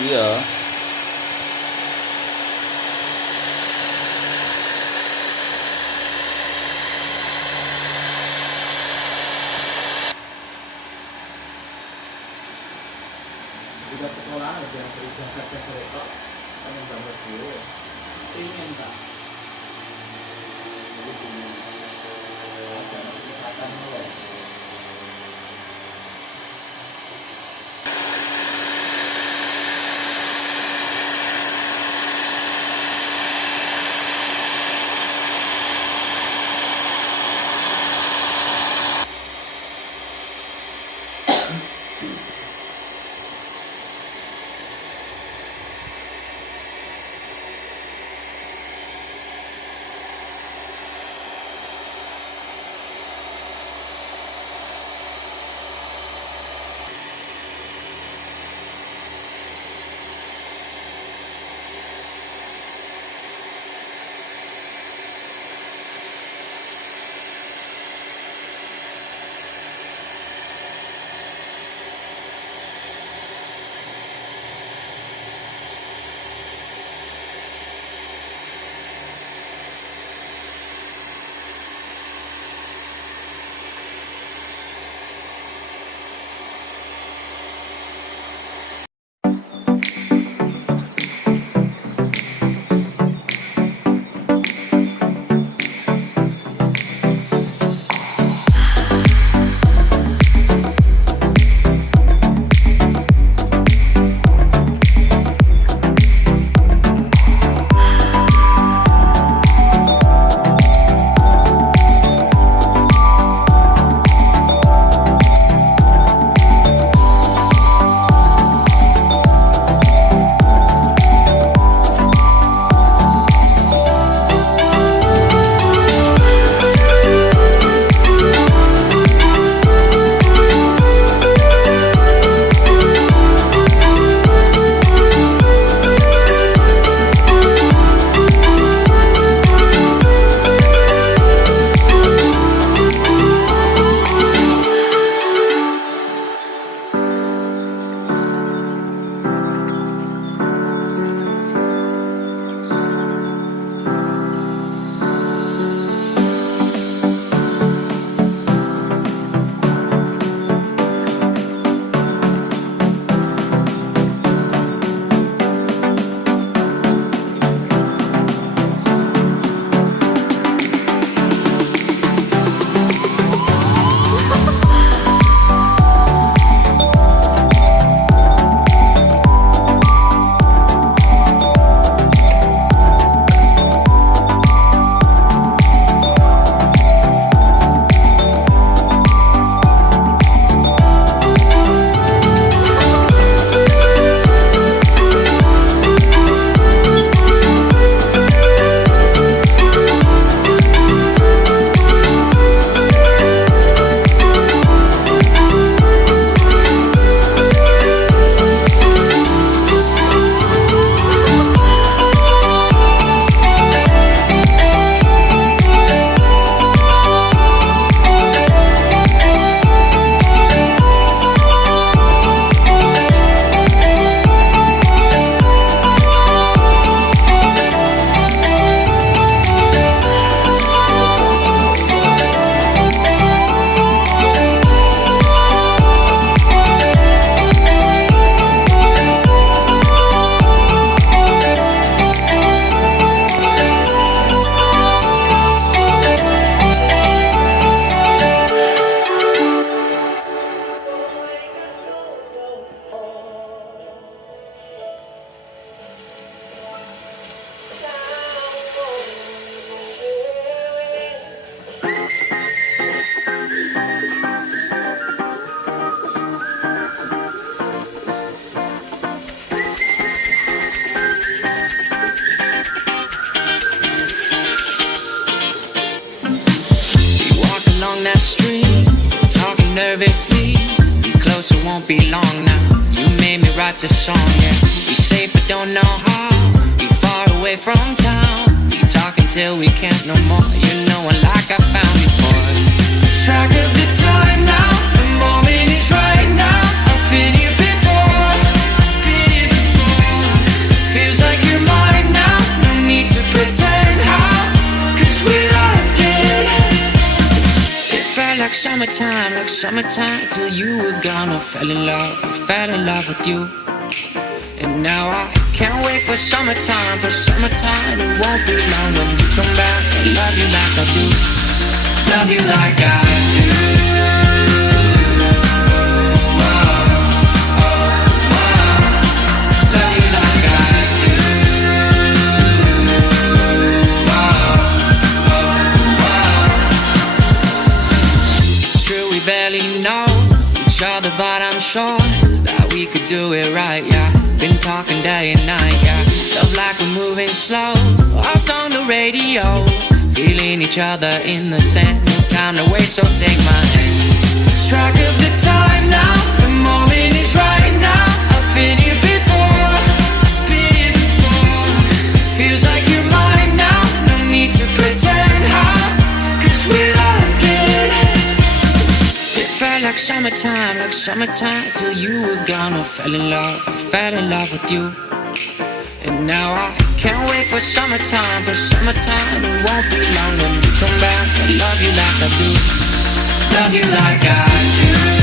Iya. Udah sekolah aja ijazah sore kok pengen banget dulu pengen tak jadi punya ada kesempatan mulai close, it won't be long now. You made me write this song, yeah. We safe but don't know how. We far away from town. We talk until we can't no more. You know it like I found before. Track of the time now. The moment is right now. I've been here before. Feels like you're mine now. No need to pretend how. 'Cause we like it. It felt like summertime till you were gone. I fell in love with you. And now I can't wait for summertime. It won't be long when you come back. I love you like I do. Love you like I do. Love you like I do. It's true we barely know each other, but I'm sure that we could do it right, yeah. Been talking day and night, yeah. Love like we're moving slow. Us on the radio, feeling each other in the sand. No time to waste, so take my hand. Track of the time now. The moment is right now. I've been here before. It feels like you're mine now. No need to pretend how. 'Cause we like it. It felt like summertime till you were gone. I fell in love with you. And now I can't wait for summertime. It won't be long when you come back. I love you like I do. Love you like I do.